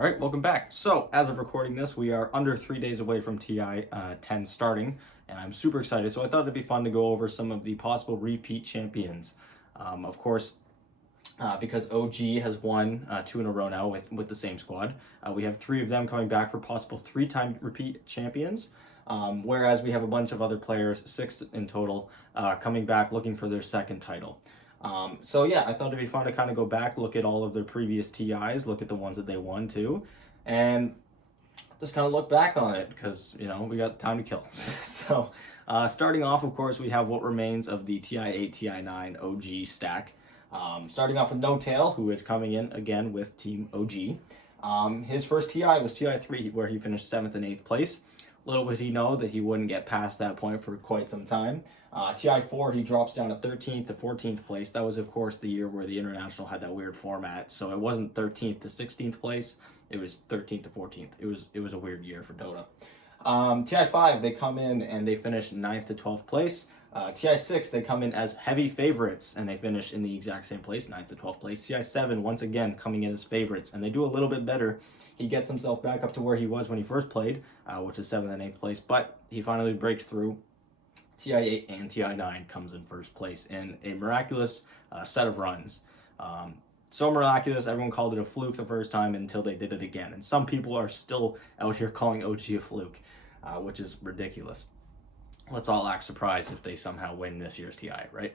All right, welcome back. So, as of recording this, we are under 3 days away from TI 10 starting, and I'm super excited. So, I thought it'd be fun to go over some of the possible repeat champions. Of course, because OG has won 2 in a row now with the same squad. We have 3 of them coming back for possible 3-time repeat champions. Whereas we have a bunch of other players, 6 in total, coming back looking for their second title. So yeah, I thought it'd be fun to kind of go back, look at all of their previous TIs, look at the ones that they won too, and just kind of look back on it because, you know, we got time to kill. So starting off, of course, we have what remains of the TI8, TI9 OG stack. Starting off with No Tail, who is coming in again with Team OG. His first TI was TI3, where he finished 7th and 8th place. Little did he know that he wouldn't get past that point for quite some time. TI4, he drops down to 13th to 14th place. That was, of course, the year where the International had that weird format. So it wasn't 13th to 16th place. It was 13th to 14th. It was a weird year for Dota. TI5, they come in and they finish 9th to 12th place. TI6, they come in as heavy favorites and they finish in the exact same place, 9th to 12th place. TI7, once again, coming in as favorites, and they do a little bit better. He gets himself back up to where he was when he first played, which is 7th and 8th place, but he finally breaks through. TI8 and TI9 comes in first place in a miraculous set of runs. So miraculous, everyone called it a fluke the first time until they did it again. And some people are still out here calling OG a fluke, which is ridiculous. Let's all act surprised if they somehow win this year's TI, right?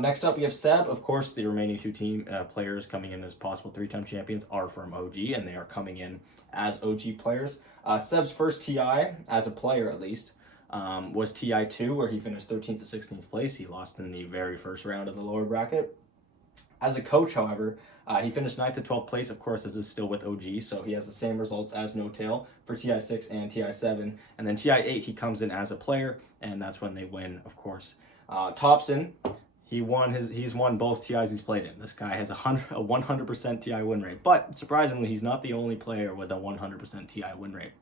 Next up, we have Seb. Of course, the remaining 2 team players coming in as possible 3-time champions are from OG, and they are coming in as OG players. Seb's first TI, as a player at least, was TI2, where he finished 13th to 16th place. He lost in the very first round of the lower bracket. As a coach, however, he finished 9th to 12th place. Of course, this is still with OG, so he has the same results as No Tail for TI6 and TI7. And then TI8, he comes in as a player, and that's when they win, of course. Thompson, he's won both TIs he's played in. This guy has a 100% TI win rate. But surprisingly, he's not the only player with a 100% TI win rate.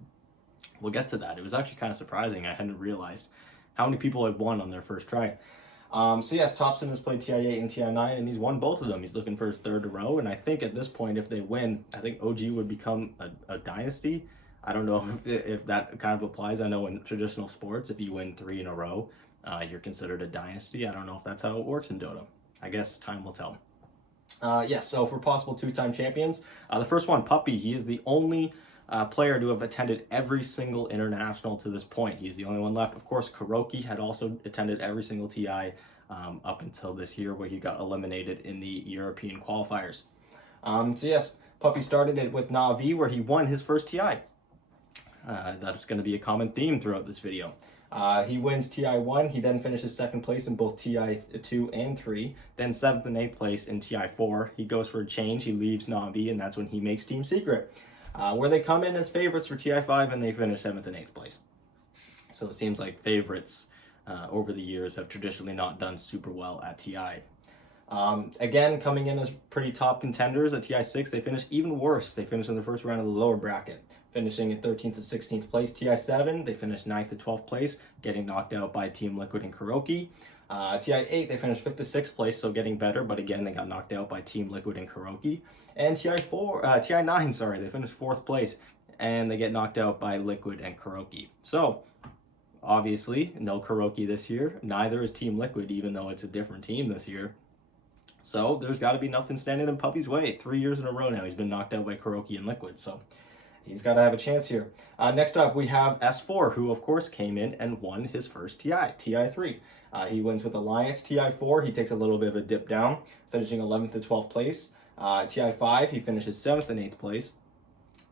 We'll get to that. It was actually kind of surprising. I hadn't realized how many people had won on their first try. So yes, Thompson has played TI8 and TI9, and he's won both of them. He's looking for his 3rd row, and I think at this point, if they win, I think OG would become a dynasty. I don't know if that kind of applies. I know in traditional sports, if you win 3 in a row, you're considered a dynasty. I don't know if that's how it works in Dota. I guess time will tell. So for possible 2-time champions, the first one, Puppy. He is the only player to have attended every single international to this point. He's the only one left. Of course, Kuroki had also attended every single TI up until this year, where he got eliminated in the European qualifiers. So yes, Puppy started it with Na'Vi, where he won his first TI. That's going to be a common theme throughout this video. He wins TI1, he then finishes 2nd place in both TI2 and 3, then 7th and 8th place in TI4. He goes for a change, he leaves Na'Vi, and that's when he makes Team Secret, where they come in as favorites for TI5 and they finish 7th and 8th place. So it seems like favorites over the years have traditionally not done super well at TI. Again, coming in as pretty top contenders at TI6, they finished even worse. They finished in the first round of the lower bracket, finishing in 13th to 16th place. TI7, they finished 9th to 12th place, getting knocked out by Team Liquid and Kuroki. TI8, they finished 5th to 6th place, so getting better, but again, they got knocked out by Team Liquid and Kuroki. And TI9, they finished 4th place, and they get knocked out by Liquid and Kuroki. So, obviously, no Kuroki this year. Neither is Team Liquid, even though it's a different team this year. So, there's got to be nothing standing in Puppy's way. 3 years in a row now, he's been knocked out by Kuroki and Liquid, so he's got to have a chance here. Next up, we have S4, who, of course, came in and won his first TI, TI3. He wins with Alliance. TI4, he takes a little bit of a dip down, finishing 11th to 12th place. TI5, he finishes 7th and 8th place.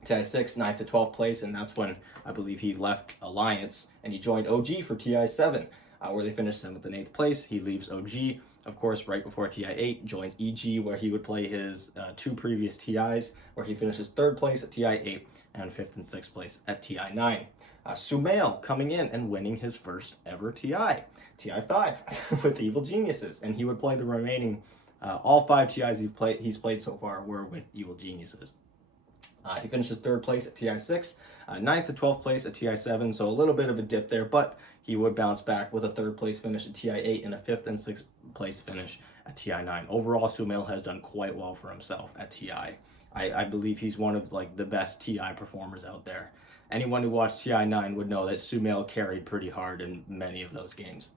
TI6, 9th to 12th place, and that's when I believe he left Alliance, and he joined OG for TI7, where they finished 7th and 8th place. He leaves OG, of course, right before TI8, joins EG, where he would play his 2 previous TIs, where he finishes 3rd place at TI8 and 5th and 6th place at TI9. Sumail coming in and winning his first ever TI, TI5, with Evil Geniuses, and he would play the remaining, all 5 TIs he's played so far were with Evil Geniuses. He finishes 3rd place at TI6, 9th to 12th place at TI7, so a little bit of a dip there, but he would bounce back with a 3rd place finish at TI8 and a 5th and 6th place finish at TI9. Overall, Sumail has done quite well for himself at TI. I believe he's one of like the best TI performers out there. Anyone who watched TI 9 would know that Sumail carried pretty hard in many of those games.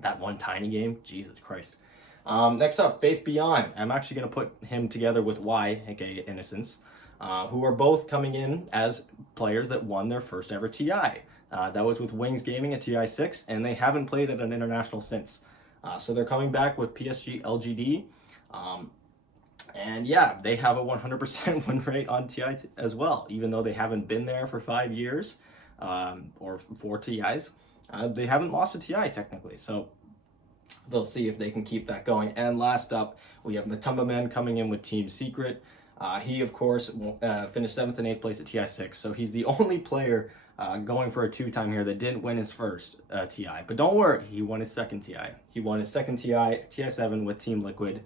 That one tiny game, Jesus Christ. Next up, Faith Beyond. I'm actually going to put him together with Y, aka Innocence, who are both coming in as players that won their first ever TI. That was with Wings Gaming at TI 6, and they haven't played at an international since. So they're coming back with PSG.LGD. And yeah, they have a 100% win rate on TI as well, even though they haven't been there for 5 years or 4 TIs. They haven't lost a TI technically, so they'll see if they can keep that going. And last up, we have Matumba Man coming in with Team Secret. He, of course, finished 7th and 8th place at TI 6, so he's the only player going for a 2-time here that didn't win his first TI. But don't worry, he won his second TI. He won his second TI, TI 7 with Team Liquid.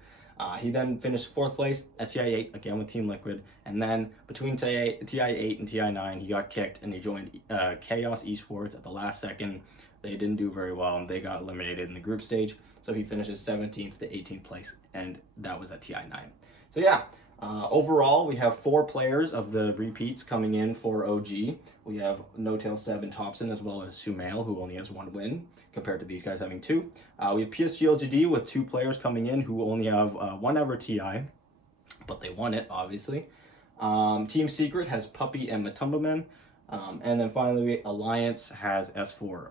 He then finished 4th place at TI 8, again with Team Liquid, and then between TI 8 and TI 9, he got kicked and he joined Chaos Esports at the last second. They didn't do very well and they got eliminated in the group stage, so he finishes 17th to 18th place, and that was at TI 9. So yeah, overall we have 4 players of the repeats coming in for OG. We have No Tail Seb and Thompson, as well as Sumail, who only has 1 win compared to these guys having 2. We have PSG.LGD with 2 players coming in who only have 1 ever TI, but they won it, obviously. Team Secret has Puppy and Matumba Men. And then finally, Alliance has S4.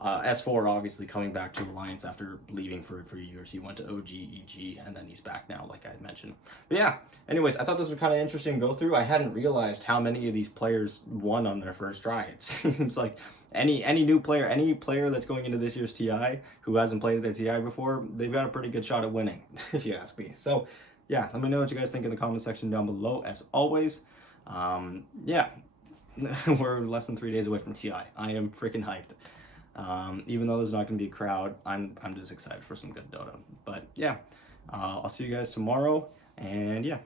S4 obviously coming back to Alliance after leaving for years. He went to OG, EG, and then he's back now, like I had mentioned. But yeah, anyways, I thought this was kind of interesting to go through. I hadn't realized how many of these players won on their first try. It seems like any new player, any player that's going into this year's TI who hasn't played at TI before, they've got a pretty good shot at winning, if you ask me. So yeah, let me know what you guys think in the comment section down below, as always. Yeah. We're less than 3 days away from TI. I am freaking hyped. Even though there's not going to be a crowd, I'm just excited for some good Dota. But yeah, I'll see you guys tomorrow, and yeah.